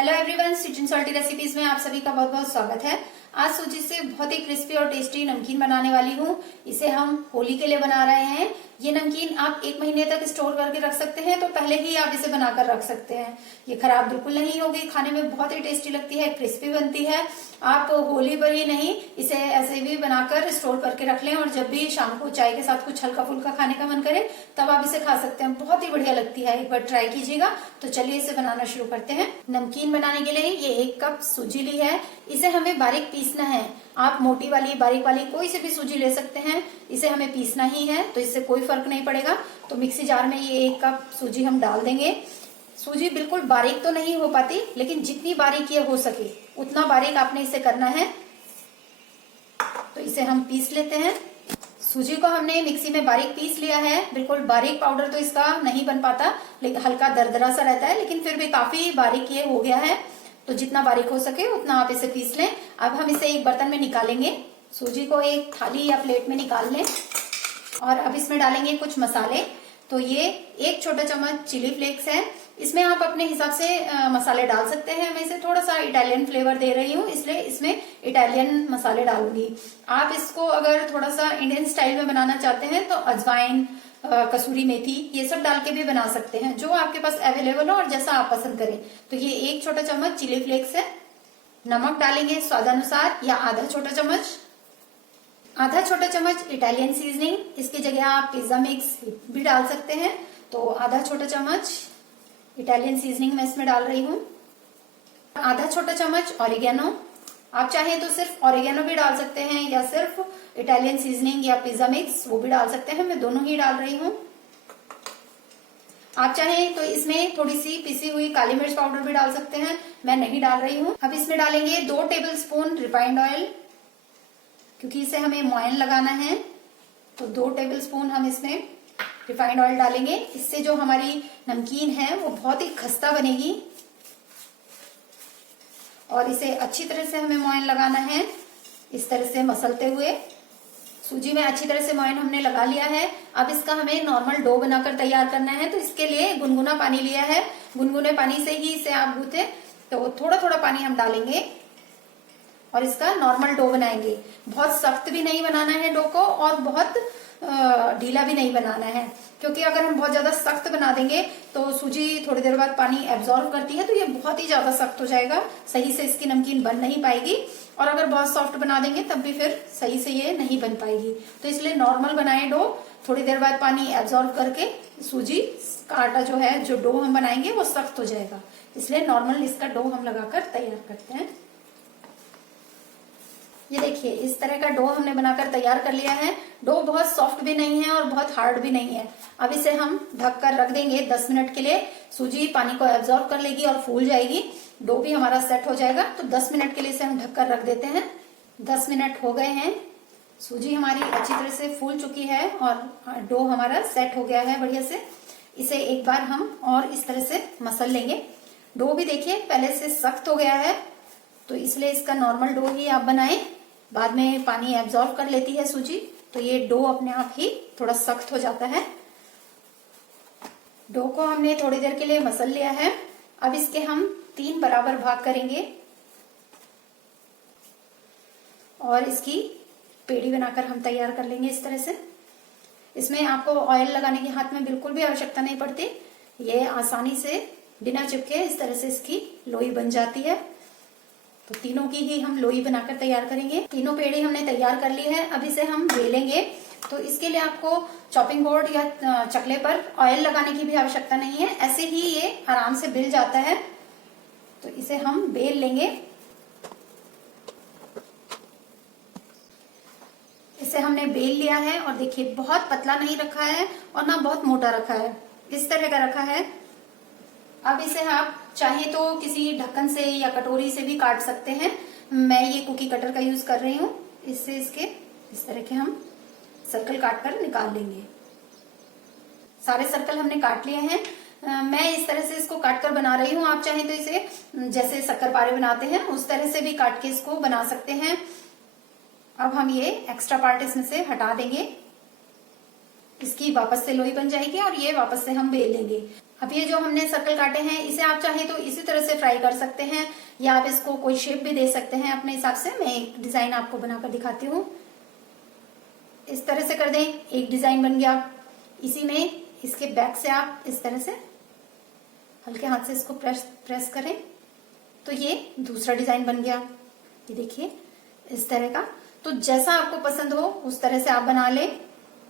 Hello everyone, sweet and salty recipes में आप सभी का बहुत बहुत स्वागत है। आज सूजी से बहुत ही क्रिस्पी और टेस्टी नमकीन बनाने वाली हूँ। इसे हम होली के लिए बना रहे हैं। ये नमकीन आप 1 महीने तक स्टोर करके रख सकते हैं, तो पहले ही आप इसे बनाकर रख सकते हैं। ये खराब बिल्कुल नहीं होगी, खाने में बहुत ही टेस्टी लगती है, क्रिस्पी बनती है। आप होली पर ही नहीं, इसे ऐसे भी बनाकर स्टोर करके रख लें और जब भी शाम को चाय के साथ कुछ हल्का फुल्का खाने का मन करे तब आप इसे खा सकते हैं। बहुत ही बढ़िया लगती है, एक बार ट्राई कीजिएगा। तो चलिए इसे बनाना शुरू करते हैं। नमकीन बनाने के लिए ये 1 कप सूजी ली है। इसे हमें बारीक पीसना है। आप मोटी वाली, बारीक वाली कोई से भी सूजी ले सकते हैं। इसे हमें पीसना ही है, तो इससे कोई फर्क नहीं पड़ेगा। तो मिक्सी जार में ये 1 कप सूजी हम डाल देंगे। सूजी बिल्कुल बारीक तो नहीं हो पाती, लेकिन जितनी बारीक ये हो सके उतना बारीक आपने इसे करना है। तो इसे हम पीस लेते हैं। सूजी को हमने मिक्सी में बारीक पीस लिया है। बिल्कुल बारीक पाउडर तो इसका नहीं बन पाता, लेकिन हल्का दरदरा सा रहता है, लेकिन फिर भी काफी बारीक ये हो गया है। तो जितना बारीक हो सके उतना आप इसे पीस लें। अब हम इसे एक बर्तन में निकालेंगे। सूजी को एक थाली या प्लेट में निकाल लें और अब इसमें डालेंगे कुछ मसाले। तो ये 1 छोटा चम्मच चिली फ्लेक्स है। इसमें आप अपने हिसाब से मसाले डाल सकते हैं। मैं इसे थोड़ा सा इटालियन फ्लेवर दे रही हूँ, इसलिए इसमें इटालियन मसाले डालूंगी। आप इसको अगर थोड़ा सा इंडियन स्टाइल में बनाना चाहते हैं तो अजवाइन, कसूरी मेथी, ये सब डाल के भी बना सकते हैं, जो आपके पास अवेलेबल हो और जैसा आप पसंद करें। तो ये 1 छोटा चम्मच चिली फ्लेक्स है। नमक डालेंगे स्वादानुसार या आधा छोटा चम्मच। आधा छोटा चम्मच इटालियन सीजनिंग, इसकी जगह आप पिज्जा मिक्स भी डाल सकते हैं। तो आधा छोटा चम्मच इटालियन सीजनिंग मैं इसमें डाल रही हूँ। आधा छोटा चम्मच ऑरिगेनो। आप चाहें तो सिर्फ ऑरिगेनो भी डाल सकते हैं या सिर्फ इटालियन सीजनिंग या पिज्जा मिक्स वो भी डाल सकते हैं। मैं दोनों ही डाल रही हूँ। आप चाहें तो इसमें थोड़ी सी पिसी हुई काली मिर्च पाउडर भी डाल सकते हैं, मैं नहीं डाल रही हूँ। अब इसमें डालेंगे 2 टेबलस्पून रिफाइंड ऑयल, क्योंकि इसे हमें मोयन लगाना है। तो 2 टेबलस्पून हम इसमें रिफाइंड ऑयल डालेंगे। इससे जो हमारी नमकीन है वो बहुत ही खस्ता बनेगी और इसे अच्छी तरह से हमें मोयन लगाना है, इस तरह से मसलते हुए। सूजी में अच्छी तरह से मोयन हमने लगा लिया है। अब इसका हमें नॉर्मल डो बनाकर तैयार करना है। तो इसके लिए गुनगुना पानी लिया है। गुनगुने पानी से ही इसे आप गूंथे। तो थोड़ा थोड़ा पानी हम डालेंगे और इसका नॉर्मल डो बनाएंगे। बहुत सख्त भी नहीं बनाना है डो को और बहुत ढीला भी नहीं बनाना है, क्योंकि अगर हम बहुत ज्यादा सख्त बना देंगे तो सूजी थोड़ी देर बाद पानी एब्जॉर्ब करती है, तो ये बहुत ही ज्यादा सख्त हो जाएगा, सही से इसकी नमकीन बन नहीं पाएगी। और अगर बहुत सॉफ्ट बना देंगे तब भी फिर सही से ये नहीं बन पाएगी। तो इसलिए नॉर्मल बनाए डो, थोड़ी देर बाद पानी एब्जॉर्ब करके सूजी का आटा जो है, जो डो हम बनाएंगे वो सख्त हो जाएगा। इसलिए नॉर्मल इसका डो हम लगाकर तैयार करते हैं। ये देखिए, इस तरह का डो हमने बनाकर तैयार कर लिया है। डो बहुत सॉफ्ट भी नहीं है और बहुत हार्ड भी नहीं है। अब इसे हम ढककर रख देंगे 10 मिनट के लिए। सूजी पानी को एब्जॉर्ब कर लेगी और फूल जाएगी। डो भी हमारा सेट हो जाएगा। तो 10 मिनट के लिए इसे हम ढककर रख देते हैं। 10 मिनट हो गए हैं। सूजी हमारी अच्छी तरह से फूल चुकी है और डो हमारा सेट हो गया है बढ़िया से। इसे एक बार हम और इस तरह से मसल लेंगे। डो भी देखिए पहले से सख्त हो गया है, तो इसलिए इसका नॉर्मल डो ही आप बनाएं। बाद में पानी एब्जॉर्ब कर लेती है सूजी, तो ये डो अपने आप ही थोड़ा सख्त हो जाता है। डो को हमने थोड़ी देर के लिए मसल लिया है। अब इसके हम 3 बराबर भाग करेंगे और इसकी पेड़ी बनाकर हम तैयार कर लेंगे इस तरह से। इसमें आपको ऑयल लगाने की हाथ में बिल्कुल भी आवश्यकता नहीं पड़ती। ये आसानी से बिना चिपके इस तरह से इसकी लोई बन जाती है। तो तीनों की ही हम लोई बनाकर तैयार करेंगे। तीनों पेड़ी हमने तैयार कर ली है। अब इसे हम बेलेंगे। तो इसके लिए आपको चॉपिंग बोर्ड या चकले पर ऑयल लगाने की भी आवश्यकता नहीं है, ऐसे ही ये आराम से बेल जाता है। तो इसे हम बेल लेंगे। इसे हमने बेल लिया है और देखिए बहुत पतला नहीं रखा है और ना बहुत मोटा रखा है, इस तरह का रखा है। अब इसे आप चाहे तो किसी ढक्कन से या कटोरी से भी काट सकते हैं। मैं ये कुकी कटर का यूज कर रही हूँ। इससे इसके इस तरह के हम सर्कल काट कर निकाल लेंगे। सारे सर्कल हमने काट लिए हैं। मैं इस तरह से इसको काट कर बना रही हूँ। आप चाहें तो इसे जैसे शक्करपारे बनाते हैं उस तरह से भी काट के इसको बना सकते हैं। अब हम ये एक्स्ट्रा पार्ट इसमें से हटा देंगे। इसकी वापस से लोई बन जाएगी और ये वापस से हम बेल लेंगे। अब ये जो हमने सर्कल काटे हैं इसे आप चाहे तो इसी तरह से फ्राई कर सकते हैं या आप इसको कोई शेप भी दे सकते हैं अपने हिसाब से। मैं एक डिजाइन आपको बनाकर दिखाती हूँ। इस तरह से कर दें, एक डिजाइन बन गया। इसी में इसके बैक से आप इस तरह से हल्के हाथ से इसको प्रेस करें तो ये दूसरा डिजाइन बन गया। ये देखिए इस तरह का। तो जैसा आपको पसंद हो उस तरह से आप बना लें।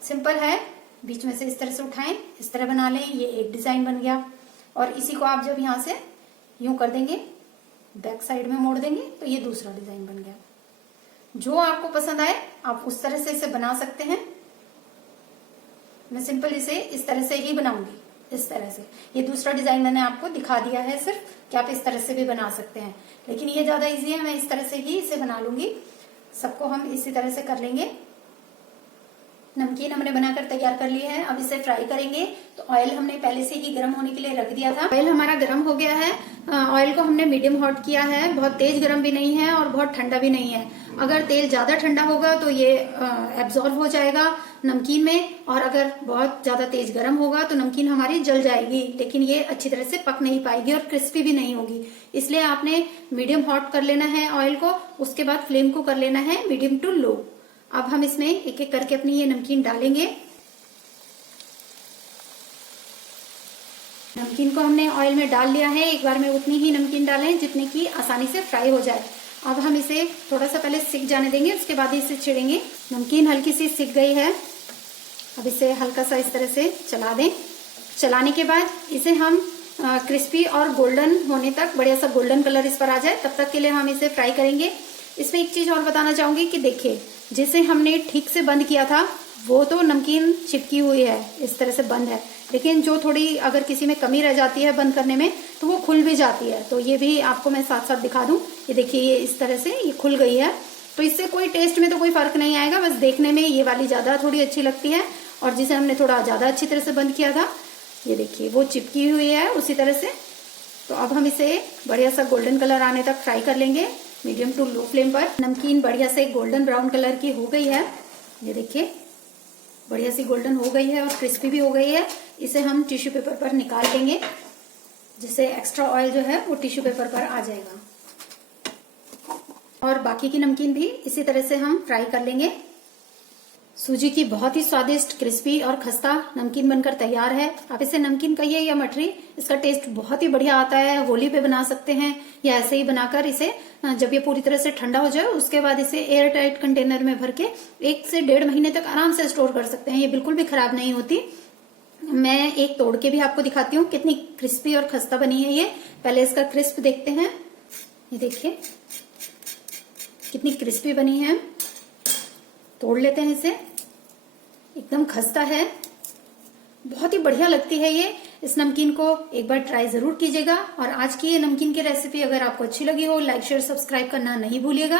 सिंपल है, बीच में से इस तरह से उठाएं, इस तरह बना लें। ये एक डिजाइन बन गया। और इसी को आप जब यहां से यूं कर देंगे, बैक साइड में मोड़ देंगे तो ये दूसरा डिजाइन बन गया। जो आपको पसंद आए आप उस तरह से इसे बना सकते हैं। मैं सिंपल इसे इस तरह से ही बनाऊंगी, इस तरह से। ये दूसरा डिजाइन मैंने आपको दिखा दिया है सिर्फ कि आप इस तरह से भी बना सकते हैं, लेकिन ये ज्यादा इजी है। मैं इस तरह से ही इसे बना लूंगी। सबको हम इसी तरह से कर लेंगे। नमकीन हमने बनाकर तैयार कर लिया है। अब इसे फ्राई करेंगे। तो ऑयल हमने पहले से ही गर्म होने के लिए रख दिया था। ऑयल हमारा गर्म हो गया है। ऑयल को हमने मीडियम हॉट किया है। बहुत तेज गर्म भी नहीं है और बहुत ठंडा भी नहीं है। अगर तेल ज्यादा ठंडा होगा तो ये एब्जॉर्ब हो जाएगा नमकीन में, और अगर बहुत ज्यादा तेज गर्म होगा तो नमकीन हमारी जल जाएगी, लेकिन ये अच्छी तरह से पक नहीं पाएगी और क्रिस्पी भी नहीं होगी। इसलिए आपने मीडियम हॉट कर लेना है ऑयल को। उसके बाद फ्लेम को कर लेना है मीडियम टू लो। अब हम इसमें एक एक करके अपनी ये नमकीन डालेंगे। नमकीन को हमने ऑयल में डाल लिया है। एक बार में उतनी ही नमकीन डालें जितनी की आसानी से फ्राई हो जाए। अब हम इसे थोड़ा सा पहले सिक जाने देंगे, उसके बाद इसे छिड़ेंगे। नमकीन हल्की सी सिक गई है। अब इसे हल्का सा इस तरह से चला दें। चलाने के बाद इसे हम क्रिस्पी और गोल्डन होने तक, बढ़िया सा गोल्डन कलर इस पर आ जाए तब तक के लिए हम इसे फ्राई करेंगे। इसमें एक चीज और बताना चाहूंगी कि देखिए, जिसे हमने ठीक से बंद किया था वो तो नमकीन चिपकी हुई है, इस तरह से बंद है, लेकिन जो थोड़ी अगर किसी में कमी रह जाती है बंद करने में तो वो खुल भी जाती है। तो ये भी आपको मैं साथ साथ दिखा दूं। ये देखिए, ये इस तरह से ये खुल गई है। तो इससे कोई टेस्ट में तो कोई फर्क नहीं आएगा, बस देखने में ये वाली ज्यादा थोड़ी अच्छी लगती है। और जिसे हमने थोड़ा ज्यादा अच्छी तरह से बंद किया था, ये देखिए वो चिपकी हुई है उसी तरह से। तो अब हम इसे बढ़िया सा गोल्डन कलर आने तक फ्राई कर लेंगे मीडियम टू लो फ्लेम पर। नमकीन बढ़िया से गोल्डन ब्राउन कलर की हो गई है। ये देखिए बढ़िया सी गोल्डन हो गई है और क्रिस्पी भी हो गई है। इसे हम टिश्यू पेपर पर निकाल लेंगे, जिससे एक्स्ट्रा ऑयल जो है वो टिश्यू पेपर पर आ जाएगा। और बाकी की नमकीन भी इसी तरह से हम फ्राई कर लेंगे। सूजी की बहुत ही स्वादिष्ट, क्रिस्पी और खस्ता नमकीन बनकर तैयार है। आप इसे नमकीन कहिए या मठरी, इसका टेस्ट बहुत ही बढ़िया आता है। होली पे बना सकते हैं या ऐसे ही बनाकर इसे जब ये पूरी तरह से ठंडा हो जाए उसके बाद इसे एयर टाइट कंटेनर में भर के 1 से 1.5 महीने तक आराम से स्टोर कर सकते हैं। ये बिल्कुल भी खराब नहीं होती। मैं एक तोड़ के भी आपको दिखाती हूँ कितनी क्रिस्पी और खस्ता बनी है ये। पहले इसका क्रिस्प देखते हैं। ये देखिए कितनी क्रिस्पी बनी है। तोड़ लेते हैं इसे। एकदम खस्ता है, बहुत ही बढ़िया लगती है ये। इस नमकीन को एक बार ट्राई जरूर कीजिएगा। और आज की ये नमकीन की रेसिपी अगर आपको अच्छी लगी हो, लाइक शेयर सब्सक्राइब करना नहीं भूलिएगा।